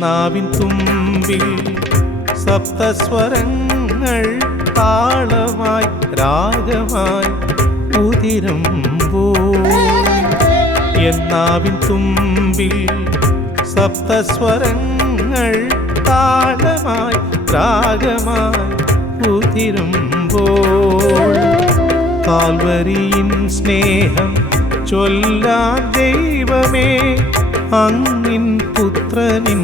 എന്നാവിൻ തുമ്പിൽ സപ്തസ്വരങ്ങൾ താളമായി രാഗമായി ഉതിരമ്പോ. എന്നാവിൻ തുമ്പിൽ സപ്തസ്വരങ്ങൾ താളമായി രാഗമായി ഉതിരുമ്പോൾ കാൽവരിയിൻ സ്നേഹം ചൊല്ലാൻ ദൈവമേ അങ്ങിൻ പുത്രനിൻ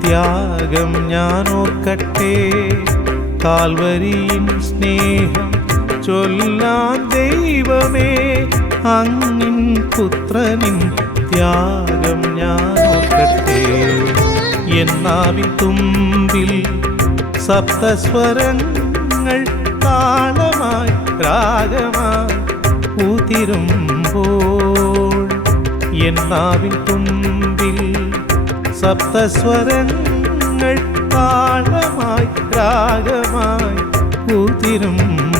ത്യാഗം ഞാൻ ഓർക്കട്ടെ കാൽവരിയിൻ സ്നേഹം ചൊല്ലാൻ ദൈവമേ അങ്ങിൻ പുത്രനിൻ ത്യാഗം ഞാൻ ഓർക്കട്ടെ എന്നാവിൻ തുമ്പിൽ സപ്തസ്വരങ്ങൾ താളമായി രാഗമായി ഉതിരുമ്പോൾ എന്നാവിൻ തുമ്പിൽ സപ്തസ്വരങ്ങൾ താളമായി രാഗമായി ഉതിരുമ്പോൾ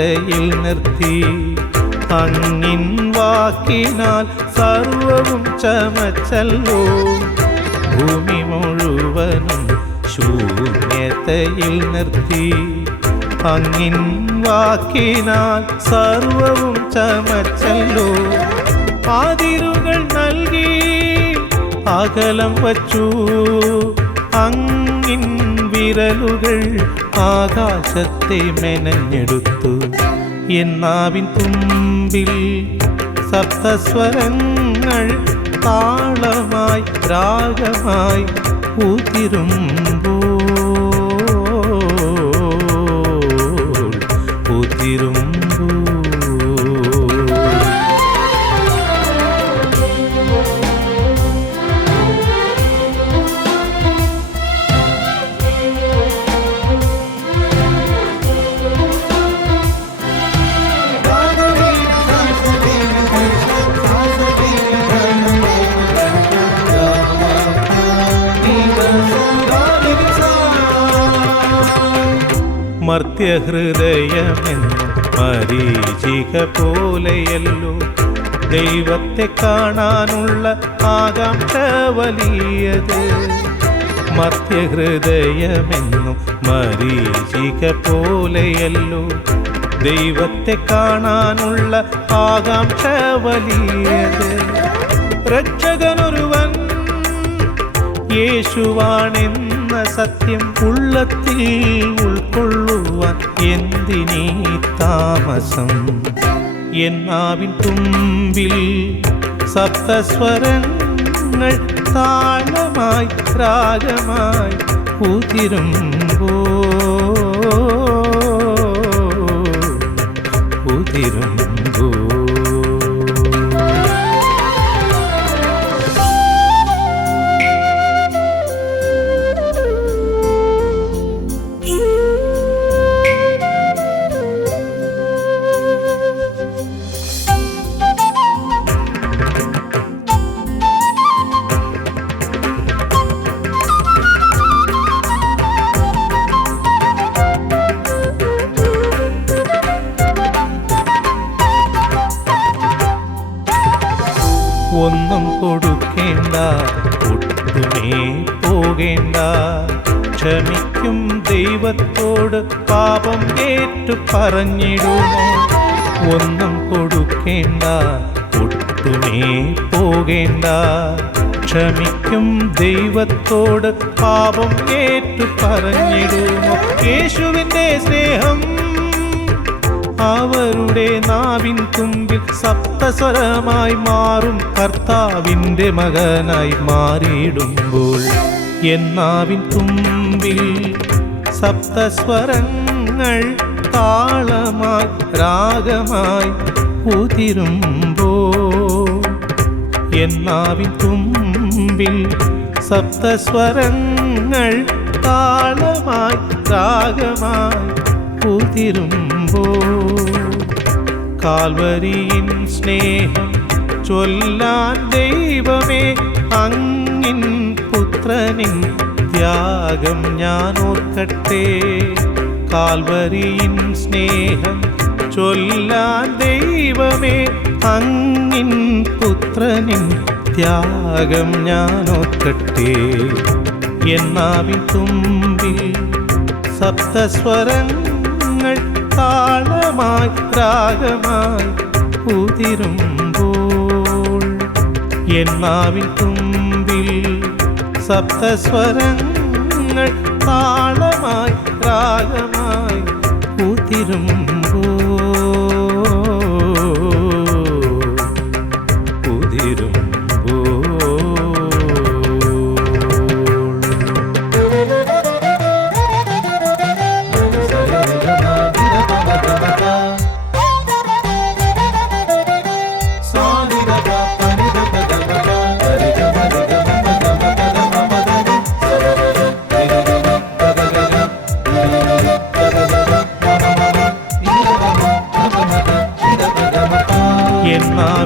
ശൂന്യതയിൽ നിർത്തി. അങ്ങിൻ വാക്കിനാൽ സർവവും ചമച്ചല്ലോ. ഭൂമി മുഴുവനും ശൂന്യതയിൽ നിർത്തി. അങ്ങിൻ വാക്കിനാൽ സർവവും ചമച്ചല്ലോ. ആതിരുകൾ നൽകി അകലം വച്ചു. അങ്ങിൻ വിരലുകൾ ആകാശത്തെ മെനഞ്ഞെടുത്തു. എന്നാവിൻ തുമ്പിൽ സപ്തസ്വരങ്ങൾ താളമായി രാഗമായി ഊതിരുമ്പോ ഉതിരുമ്പോൾ മർത്യഹൃദയമെന്നും മരീചിക പോലെയല്ലോ. ദൈവത്തെ കാണാനുള്ള ആകാംക്ഷ വലിയത്. മർത്യഹൃദയമെന്നും മരീചിക പോലെയല്ലോ. ദൈവത്തെ കാണാനുള്ള ആകാംക്ഷ വലിയത്. രക്ഷകനൊരുവൻ യേശുവാണെന്ന സത്യം ഉള്ളത്തിൽ ഉൾക്കൊള്ളുവാൻ എന്തിനീ താമസം എന്നാവിൻ തുമ്പിൽ സപ്തസ്വരങ്ങൾ താളമായി രാഗമായി ഉതിരുമ്പോ ഉതിരുമ്പോ ഒട്ടുമേ പോകേണ്ട. ക്ഷമിക്കും ദൈവത്തോട് പാപം ഏറ്റു പറഞ്ഞിടുമോ? ഒന്നും കൊടുക്കേണ്ട. ഒട്ടുമേ പോകേണ്ട. ക്ഷമിക്കും ദൈവത്തോട് പാപം ഏറ്റു പറഞ്ഞിടുമോ? യേശുവിന്റെ സ്നേഹം അവരുടെ നാവിൻ തുമ്പിൽ സപ്തസ്വരമായി മാറും. കർത്താവിന്റെ മകനായി മാറിയിടുമ്പോൾ എന്നാവിൻ തുമ്പിൽ സപ്തസ്വരങ്ങൾ താളമായി രാഗമായി ഉതിരുമ്പോൾ എന്നാവിൻ തുമ്പിൽ സപ്തസ്വരങ്ങൾ താളമായി രാഗമായി ഉതിരുമ്പോ കാൽവരിയിൻ സ്നേഹം ചൊല്ലാൻ ദൈവമേ അങ്ങിൻ പുത്രനിൻ ത്യാഗം ഞാൻ ഓർക്കട്ടെ. കാൽവരിയിൻ സ്നേഹം ചൊല്ലാൻ ദൈവമേ അങ്ങിൻ പുത്രനിൻ ത്യാഗം ഞാൻ ഓർക്കട്ടെ. എന്നാവിൻ തുമ്പിൽ സപ്തസ്വരങ്ങൾ താളമായി രാഗമായി ഉതിരുമ്പോൾ എന്നാവിൻ തുമ്പിൽ സപ്തസ്വരങ്ങൾ താളമായി രാഗമായി ഉതിരുമ്പോൾ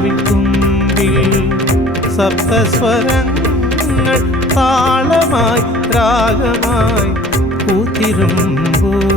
എന്നാവിൻ തുമ്പിൽ സപ്തസ്വരങ്ങൾ താളമായി രാഗമായി ഉതിരുമ്പോൾ